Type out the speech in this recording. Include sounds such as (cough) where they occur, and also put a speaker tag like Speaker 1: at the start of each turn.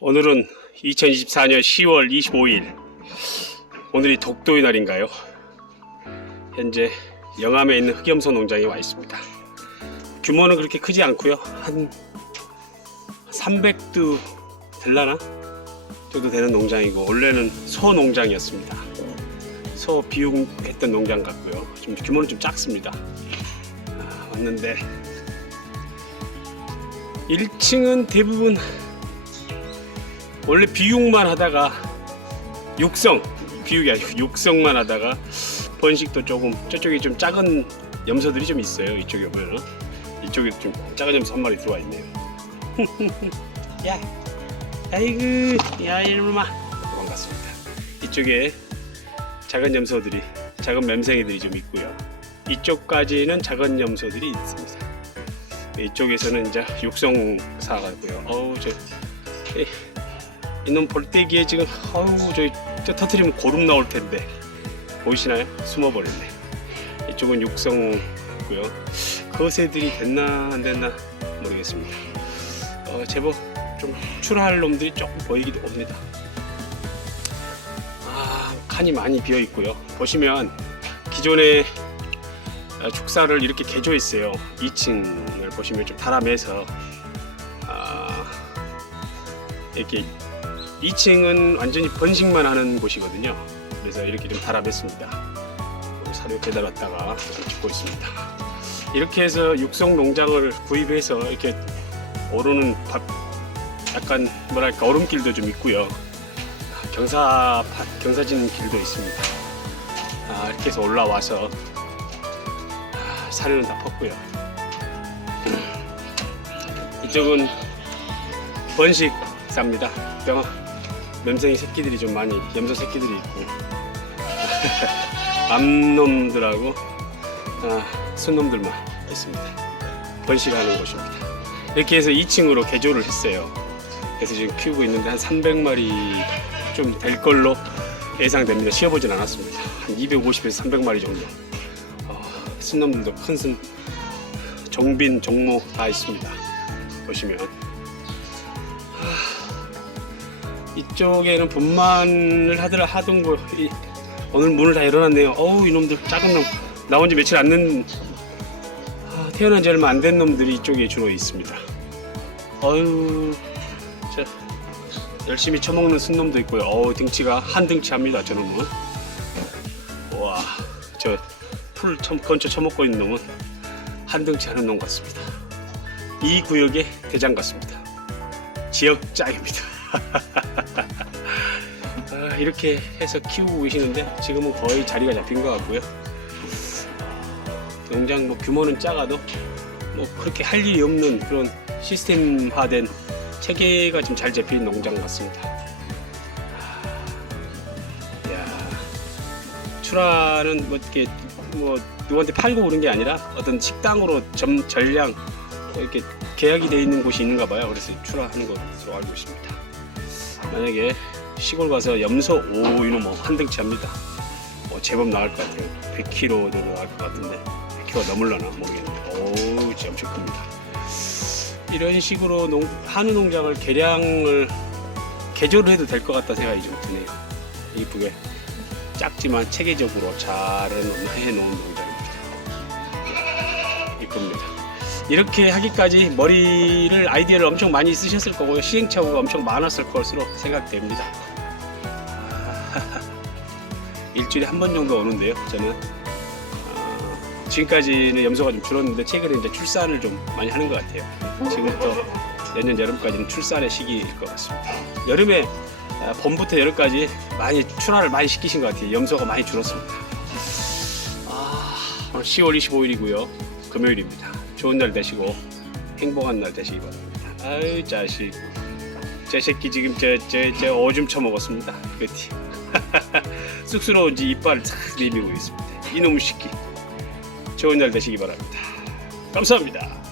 Speaker 1: 오늘은 2024년 10월 25일. 오늘이 독도의 날인가요? 현재 영암에 있는 흑염소 농장에 와 있습니다. 규모는 그렇게 크지 않고요. 한 300두 될라나? 정도 되는 농장이고 원래는 소 농장이었습니다. 소 비육했던 농장 같고요. 좀 규모는 좀 작습니다. 아, 왔는데 1층은 대부분 원래 비육만 하다가 육성 비육이 아니고 육성만 하다가 번식도 조금 저쪽에 좀 작은 염소들이 좀 있어요 이쪽에 보면은. 이쪽에 좀 작은 염소 한 마리 들어와 있네요. (laughs) 야 아이고 야 이놈아. 반갑습니다. 이쪽에 작은 염소들이 작은 맴생이들이 좀 있고요. 이쪽까지는 작은 염소들이 있습니다. 이쪽에서는 이제 육성사가고요. 어우 저 에, 이 놈 볼때기에 지금 어우 저, 저 터트리면 고름 나올 텐데. 보이시나요? 숨어버렸네. 이쪽은 육성고요. 거새들이 됐나 안 됐나 모르겠습니다. 어, 제법 좀 출하할 놈들이 조금 보이기도 합니다. 아 칸이 많이 비어 있고요. 보시면 기존에 아, 축사를 이렇게 개조했어요. 2층을 보시면 좀 사람에서 아, 이렇게 2층은 완전히 번식만 하는 곳이거든요. 그래서 이렇게 좀 달아냈습니다. 사료 배달 왔다가 짓고 있습니다. 이렇게 해서 육성 농장을 구입해서 이렇게 오르는 밭, 약간 뭐랄까 얼음길도 좀 있고요. 경사 경사진 길도 있습니다. 아, 이렇게 해서 올라와서 아, 사료는 다 펐고요. 이쪽은 번식 쌉니다. 병아 맴생이 새끼들이 좀 많이 염소 새끼들이 있고 (laughs) 암놈들하고 아, 순놈들만 있습니다. 번식하는 곳입니다. 이렇게 해서 2층으로 개조를 했어요. 그래서 지금 키우고 있는데 한 300마리 좀 될 걸로 예상됩니다. 쉬어보진 않았습니다. 한 250에서 300마리 정도. 어, 순놈들도 큰 순, 정빈, 정모 다 있습니다. 보시면 이쪽에는 분만을 하더라 하던 거 이- 오늘 문을 다 열어놨네요. 어우 이놈들 작은 놈 나온 지 며칠 안 된 아, 태어난 지 얼마 안 된 놈들이 이쪽에 주로 있습니다. 어유 자 열심히 처먹는 순놈도 있고요. 어우 등치가 한 등치 합니다. 저 놈은 와 저 풀 건쳐 처먹고 있는 놈은 한 등치 하는 놈 같습니다. 이 구역의 대장 같습니다. 지역장입니다. (laughs) 아, 이렇게 해서 키우고 계시는데 지금은 거의 자리가 잡힌 것 같고요. 농장 뭐 규모는 작아도 뭐 그렇게 할 일이 없는 그런 시스템화된 체계가 좀잘 잡힌 농장 같습니다. 아, 야, 출하는 뭐 이렇게 뭐 누구한테 팔고 그런 게 아니라 어떤 식당으로 점 전량 뭐 이렇게 계약이 돼 있는 곳이 있는가 봐요. 그래서 출하하는 것으로 알고 있습니다. 만약에 시골 가서 염소 오 이놈 뭐 한 등치 합니다. 어, 제법 나갈 것 같아요. 100kg 정도 나갈 것 같은데 100kg 넘을려나 모르겠는데 오 진짜 엄청 큽니다. 이런 식으로 농, 한우 농장을 개량을 개조를 해도 될 것 같다 생각이 좀 드네요. 이쁘게 작지만 체계적으로 잘 해놓은, 해놓은 농장 이렇게 하기까지 머리를 아이디어를 엄청 많이 쓰셨을 거고요. 시행착오가 엄청 많았을 것으로 생각됩니다. 아, (laughs) 일주일에 한 번 정도 오는데요. 저는 아, 지금까지는 염소가 좀 줄었는데 최근에 이제 출산을 좀 많이 하는 것 같아요. 지금부터 내년 여름까지는 출산의 시기일 것 같습니다. 여름에 아, 봄부터 여름까지 많이 출하를 많이 시키신 것 같아요. 염소가 많이 줄었습니다. 아, 오늘 10월 25일이고요. 금요일입니다. 좋은 날 되시고 행복한 날 되시기 바랍니다. 아유 자식, 제 새끼 지금 저저저 오줌 처먹었습니다. 그티 (laughs) 쑥스러운지 이빨을 싹 내밀고 있습니다. 이놈의 새끼. 좋은 날 되시기 바랍니다. 감사합니다.